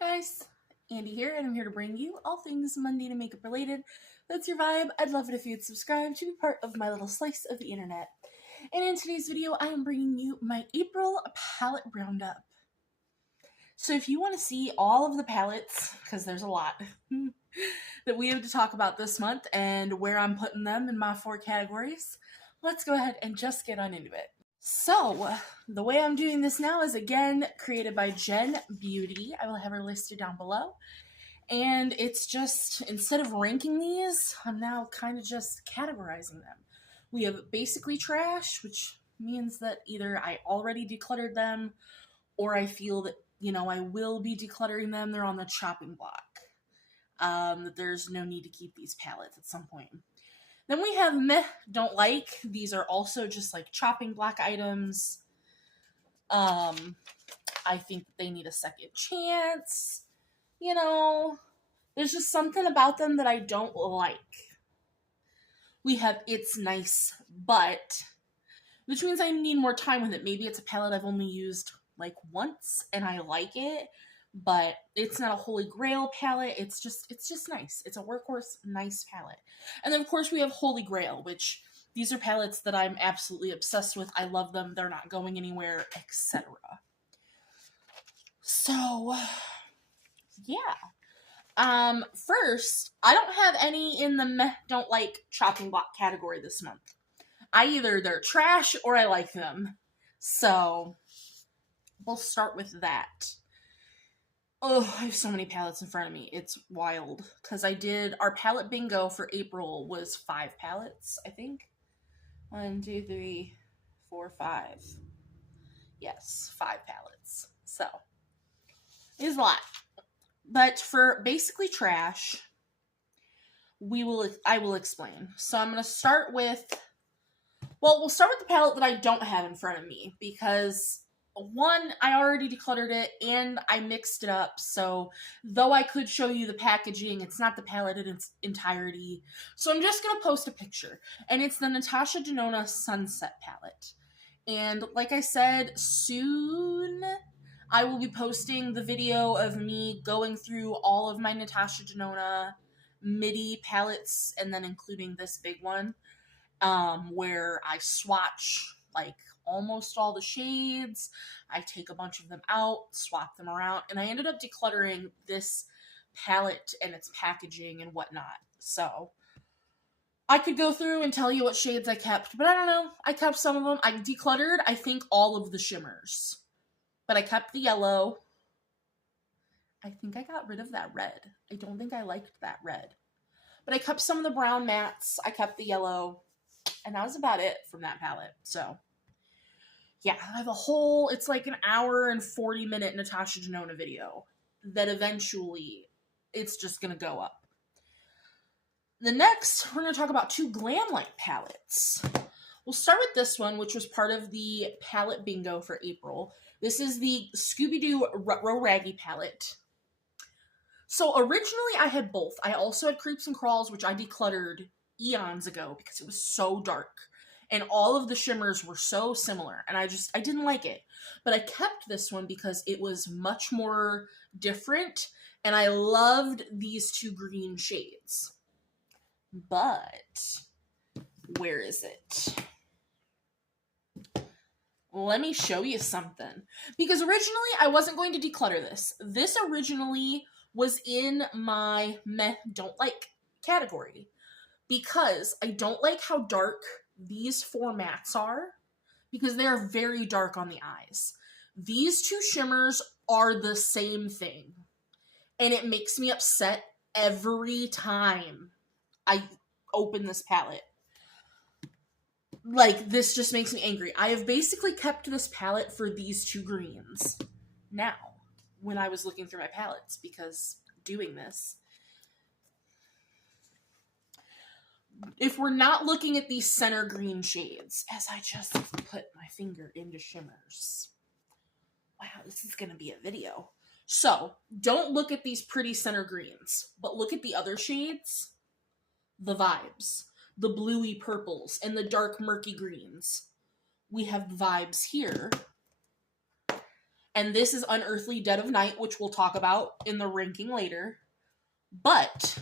Guys, Andy here, and I'm here to bring you all things Mundane and makeup related. That's your vibe. I'd love it if you'd subscribe to be part of my little slice of the internet. And in today's video, I am bringing you my April palette roundup. So if you want to see all of the palettes, because there's a lot, that we have to talk about this month and where I'm putting them in my 4 categories, let's go ahead and just get on into it. So, the way I'm doing this now is, again, created by Jen Beauty. I will have her listed down below. And it's just, instead of ranking these, I'm now kind of just categorizing them. We have basically trash, which means that either I already decluttered them, or I feel that, I will be decluttering them. They're on the chopping block. That there's no need to keep these palettes at some point. Then we have meh, don't like. These are also just like chopping block items. I think they need a second chance. There's just something about them that I don't like. We have it's nice, but, which means I need more time with it. Maybe it's a palette I've only used like once and I like it, but it's not a holy grail palette. It's just nice. It's a workhorse, nice palette. And then of course we have Holy Grail, which these are palettes that I'm absolutely obsessed with. I love them. They're not going anywhere, etc. So, yeah. First, I don't have any in the meh, don't like chopping block category this month. Either they're trash or I like them. So, we'll start with that. Oh, I have so many palettes in front of me. It's wild. Because our palette bingo for April was 5 palettes, I think. 1, 2, 3, 4, 5. Yes, 5 palettes. So, it's a lot. But for basically trash, I will explain. So I'm going to start with, we'll start with the palette that I don't have in front of me, because one, I already decluttered it and I mixed it up. So though I could show you the packaging, it's not the palette in its entirety. So I'm just going to post a picture, and it's the Natasha Denona Sunset palette. And like I said, soon I will be posting the video of me going through all of my Natasha Denona MIDI palettes, and then including this big one, where I swatch like almost all the shades. I take a bunch of them out, swap them around, and I ended up decluttering this palette and its packaging and whatnot. So I could go through and tell you what shades I kept, but I don't know. I kept some of them. I decluttered, I think, all of the shimmers. But I kept the yellow. I think I got rid of that red. I don't think I liked that red. But I kept some of the brown mattes. I kept the yellow. And that was about it from that palette. So, yeah, I have a whole, it's like an hour and 40-minute Natasha Denona video that eventually it's just going to go up. The next, we're going to talk about 2 glam light palettes. We'll start with this one, which was part of the palette bingo for April. This is the Scooby-Doo Rutro Raggy palette. So originally I had both. I also had Creeps and Crawls, which I decluttered eons ago because it was so dark. And all of the shimmers were so similar. And I didn't like it. But I kept this one because it was much more different. And I loved these 2 green shades. But where is it? Let me show you something. Because originally, I wasn't going to declutter this. This originally was in my meh, don't like category. Because I don't like how dark these 4 mattes are. Because they are very dark on the eyes. These 2 shimmers are the same thing. And it makes me upset every time I open this palette. Like, this just makes me angry. I have basically kept this palette for these 2 greens now, when I was looking through my palettes, because doing this, if we're not looking at these center green shades, as I just put my finger into shimmers, wow, this is going to be a video. So, don't look at these pretty center greens, but look at the other shades, the vibes. The bluey purples and the dark murky greens. We have vibes here. And this is Unearthly Dead of Night, which we'll talk about in the ranking later. But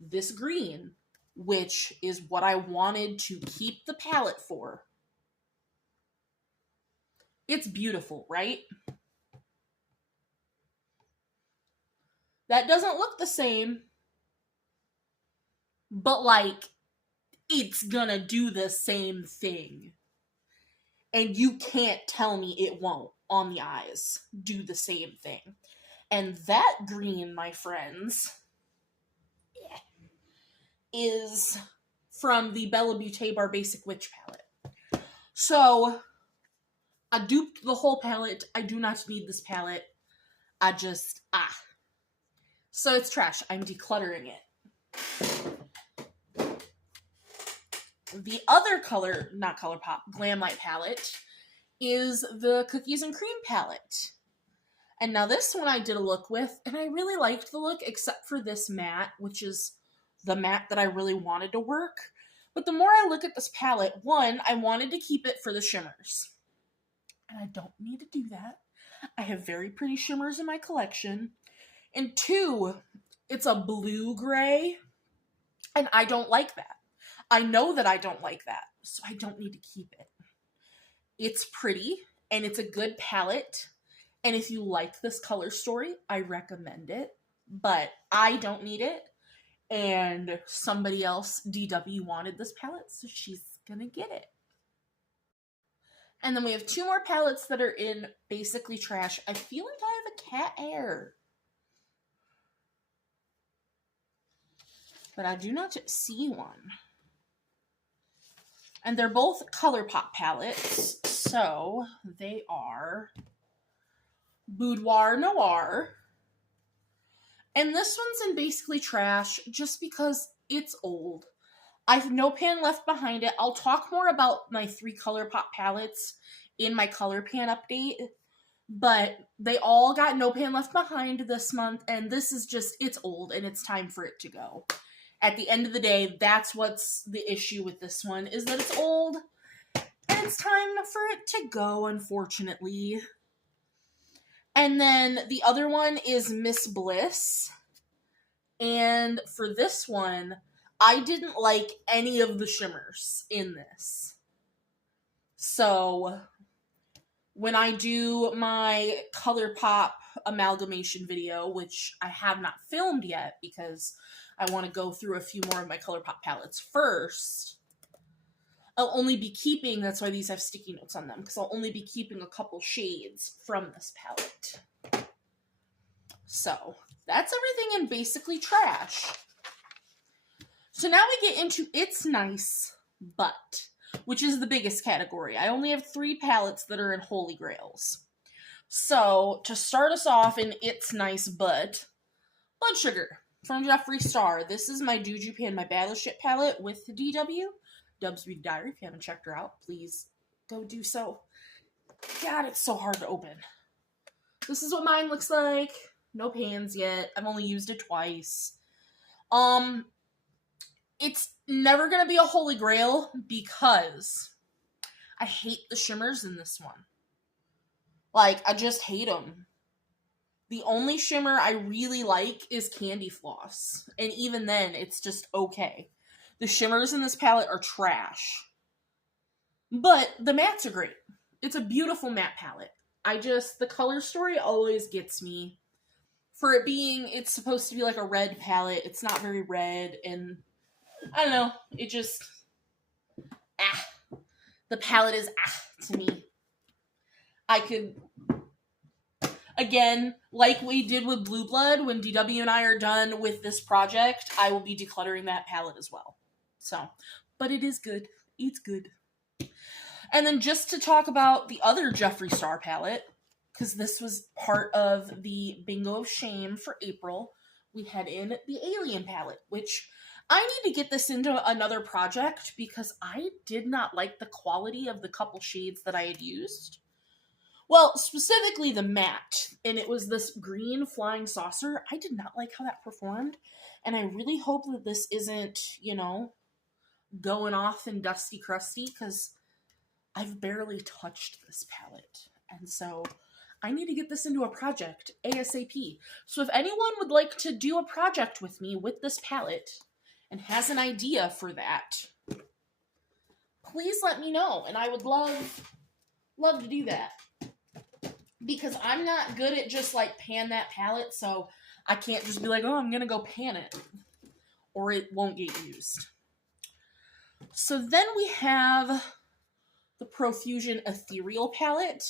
this green, which is what I wanted to keep the palette for, it's beautiful, right? That doesn't look the same, but like, it's gonna do the same thing. And you can't tell me it won't, on the eyes, do the same thing. And that green, my friends, is from the Bella Beauté Bar Basic Witch palette. So, I duped the whole palette. I do not need this palette. I just, So it's trash. I'm decluttering it. The other color, not Colourpop, Glam Light palette is the Cookies and Cream palette. And now this one I did a look with, and I really liked the look, except for this matte, which is the matte that I really wanted to work. But the more I look at this palette, one, I wanted to keep it for the shimmers. And I don't need to do that. I have very pretty shimmers in my collection. And two, it's a blue gray, and I don't like that. I know that I don't like that, so I don't need to keep it. It's pretty, and it's a good palette, and if you like this color story, I recommend it, but I don't need it, and somebody else, DW, wanted this palette, so she's gonna get it. And then we have two more palettes that are in basically trash. I feel like I have a cat hair, but I do not see one. And they're both Colourpop palettes, so they are Boudoir Noir. And this one's in basically trash just because it's old. I have no pan left behind it. I'll talk more about my 3 Colourpop palettes in my color pan update, but they all got no pan left behind this month, and this is just, it's old, and it's time for it to go. At the end of the day, that's what's the issue with this one, is that it's old, and it's time for it to go, unfortunately. And then the other one is Miss Bliss, and for this one, I didn't like any of the shimmers in this. So, when I do my Colourpop amalgamation video, which I have not filmed yet because I want to go through a few more of my Colourpop palettes first, I'll only be keeping, that's why these have sticky notes on them, because I'll only be keeping a couple shades from this palette. So, that's everything in basically trash. So now we get into It's Nice, But, which is the biggest category. I only have 3 palettes that are in Holy Grails. So, to start us off in It's Nice, But, Blood Sugar from Jeffree Star. This is my Juju Pan, my Battleship palette with the DW. Dub's Big Diary. If you haven't checked her out, please go do so. God, it's so hard to open. This is what mine looks like. No pans yet. I've only used it twice. It's never going to be a Holy Grail because I hate the shimmers in this one. Like, I just hate them. The only shimmer I really like is Candy Floss. And even then, it's just okay. The shimmers in this palette are trash. But the mattes are great. It's a beautiful matte palette. The color story always gets me. For it being, it's supposed to be like a red palette. It's not very red, and I don't know. It just, the palette is to me. I could, again, like we did with Blue Blood, when DW and I are done with this project, I will be decluttering that palette as well. So, but it is good. It's good. And then just to talk about the other Jeffree Star palette, because this was part of the Bingo of Shame for April, we had in the Alien palette, which I need to get this into another project because I did not like the quality of the couple shades that I had used. Well, specifically the matte, and it was this green flying saucer. I did not like how that performed, and I really hope that this isn't, going off and dusty crusty, because I've barely touched this palette And so I need to get this into a project ASAP. So if anyone would like to do a project with me with this palette and has an idea for that, please let me know. And I would love to do that. Because I'm not good at just like pan that palette, so I can't just be like, oh, I'm gonna go pan it. Or it won't get used. So then we have the Profusion Ethereal palette.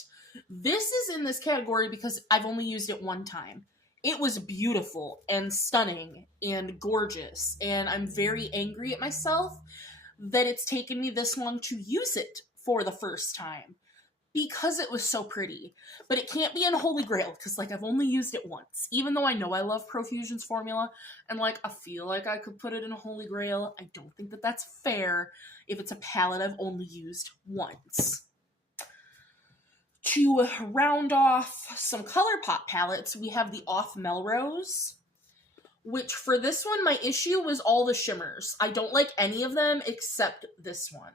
This is in this category because I've only used it one time. It was beautiful and stunning and gorgeous, and I'm very angry at myself that it's taken me this long to use it for the first time because it was so pretty. But it can't be in Holy Grail because, like, I've only used it once. Even though I know I love Profusion's formula, and, like, I feel like I could put it in a Holy Grail, I don't think that that's fair if it's a palette I've only used once. To round off some Colourpop palettes, we have the Off Melrose, which for this one, my issue was all the shimmers. I don't like any of them except this one.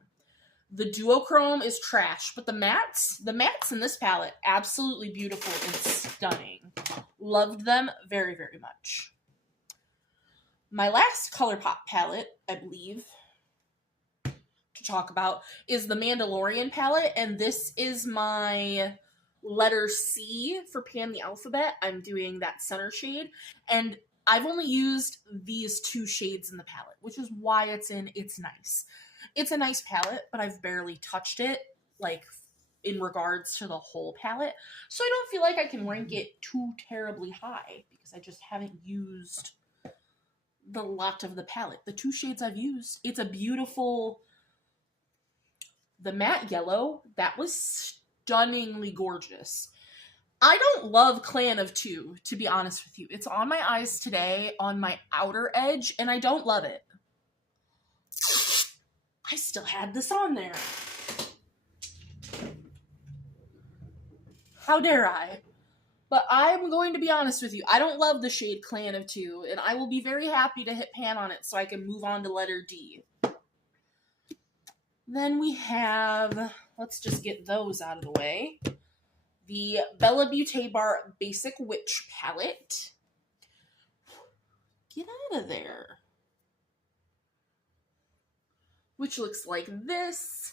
The duochrome is trash, but the mattes in this palette, absolutely beautiful and stunning. Loved them very, very much. My last Colourpop palette, I believe, to talk about is the Mandalorian palette, and this is my letter C for Pan the Alphabet. I'm doing that center shade, and I've only used these two shades in the palette, which is why it's in It's Nice. It's a nice palette, but I've barely touched it, like, in regards to the whole palette. So I don't feel like I can rank it too terribly high, because I just haven't used the lot of the palette. The two shades I've used, it's a beautiful... The matte yellow, that was stunningly gorgeous. I don't love Clan of Two, to be honest with you. It's on my eyes today, on my outer edge, and I don't love it. I still had this on there. How dare I? But I'm going to be honest with you. I don't love the shade Clan of Two, and I will be very happy to hit pan on it so I can move on to letter D. Then we have, let's just get those out of the way, the Bella Beauté Bar Basic Witch Palette. Get out of there. Which looks like this.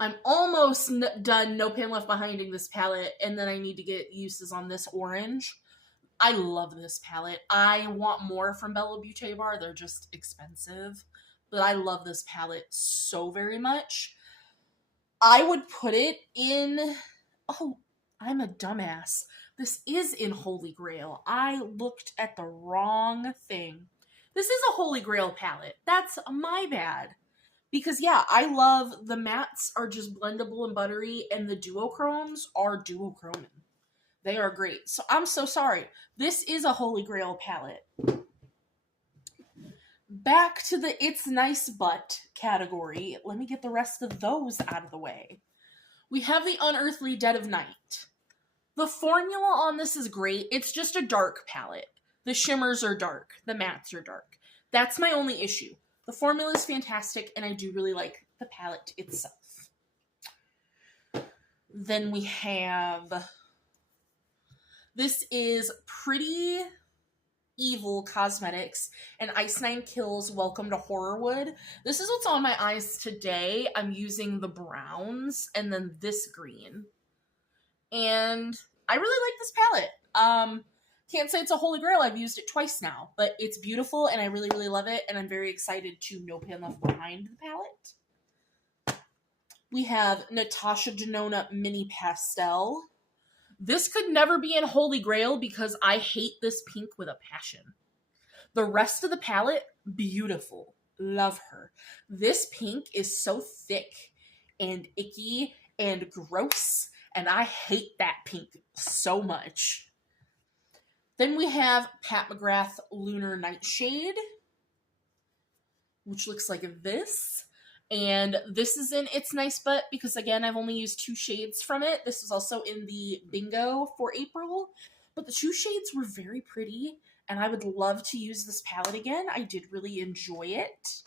I'm almost done No Pan Left Behinding this palette, and then I need to get uses on this orange. I love this palette. I want more from Bella Beauté Bar. They're just expensive. But I love this palette so very much. I would put it in... Oh, I'm a dumbass. This is in Holy Grail. I looked at the wrong thing. This is a Holy Grail palette. That's my bad. Because, yeah, I love the mattes are just blendable and buttery, and the duochromes are duochroming. They are great. So I'm so sorry. This is a Holy Grail palette. Back to the It's Nice But category. Let me get the rest of those out of the way. We have the Unearthly Dead of Night. The formula on this is great. It's just a dark palette. The shimmers are dark. The mattes are dark. That's my only issue. The formula is fantastic, and I do really like the palette itself. Then we have... This is Pretty Evil Cosmetics and Ice Nine Kills Welcome to Horrorwood. This is what's on my eyes today. I'm using the browns and then this green. And I really like this palette. Can't say it's a Holy Grail. I've used it twice now, but it's beautiful and I really, really love it. And I'm very excited to No Pan Left Behind the palette. We have Natasha Denona Mini Pastel. This could never be in Holy Grail because I hate this pink with a passion. The rest of the palette, beautiful. Love her. This pink is so thick and icky and gross, and I hate that pink so much. Then we have Pat McGrath Lunar Nightshade, which looks like this. And this is in It's Nice But because, again, I've only used two shades from it. This is also in the Bingo for April. But the two shades were very pretty, and I would love to use this palette again. I did really enjoy it.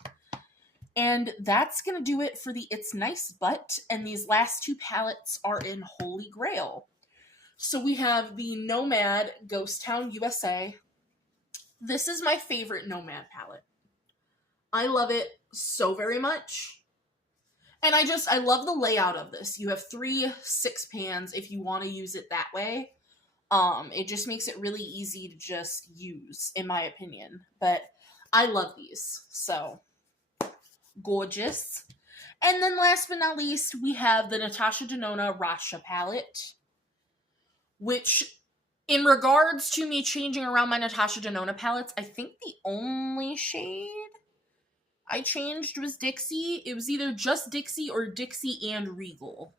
And that's going to do it for the It's Nice But. And these last two palettes are in Holy Grail. So we have the Nomad Ghost Town USA. This is my favorite Nomad palette. I love it so very much. And I love the layout of this. You have 3 6 pans if you want to use it that way. It just makes it really easy to just use, in my opinion. But I love these. So, gorgeous. And then last but not least, we have the Natasha Denona Racha palette, which, in regards to me changing around my Natasha Denona palettes, I think the only shade I changed was Dixie. It was either just Dixie or Dixie and Regal.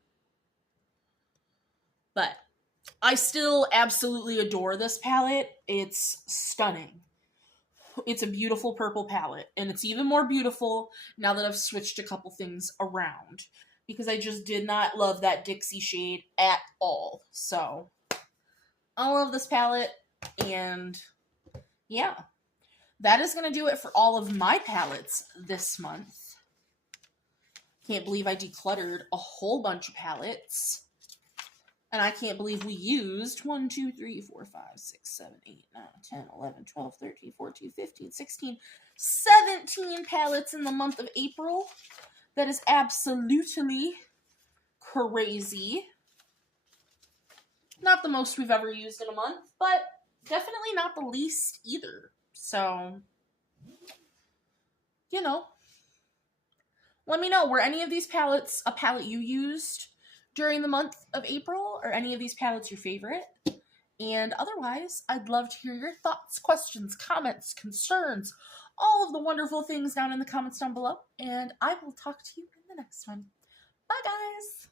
But I still absolutely adore this palette. It's stunning. It's a beautiful purple palette. And it's even more beautiful now that I've switched a couple things around. Because I just did not love that Dixie shade at all. So, I love this palette. And, yeah. That is going to do it for all of my palettes this month. Can't believe I decluttered a whole bunch of palettes. And I can't believe we used 1, 2, 3, 4, 5, 6, 7, 8, 9, 10, 11, 12, 13, 14, 15, 16, 17 palettes in the month of April. That is absolutely crazy. Not the most we've ever used in a month, but definitely not the least either. So, you know, let me know, were any of these palettes a palette you used during the month of April, or any of these palettes your favorite? And otherwise, I'd love to hear your thoughts, questions, comments, concerns, all of the wonderful things down in the comments down below, and I will talk to you in the next one. Bye, guys!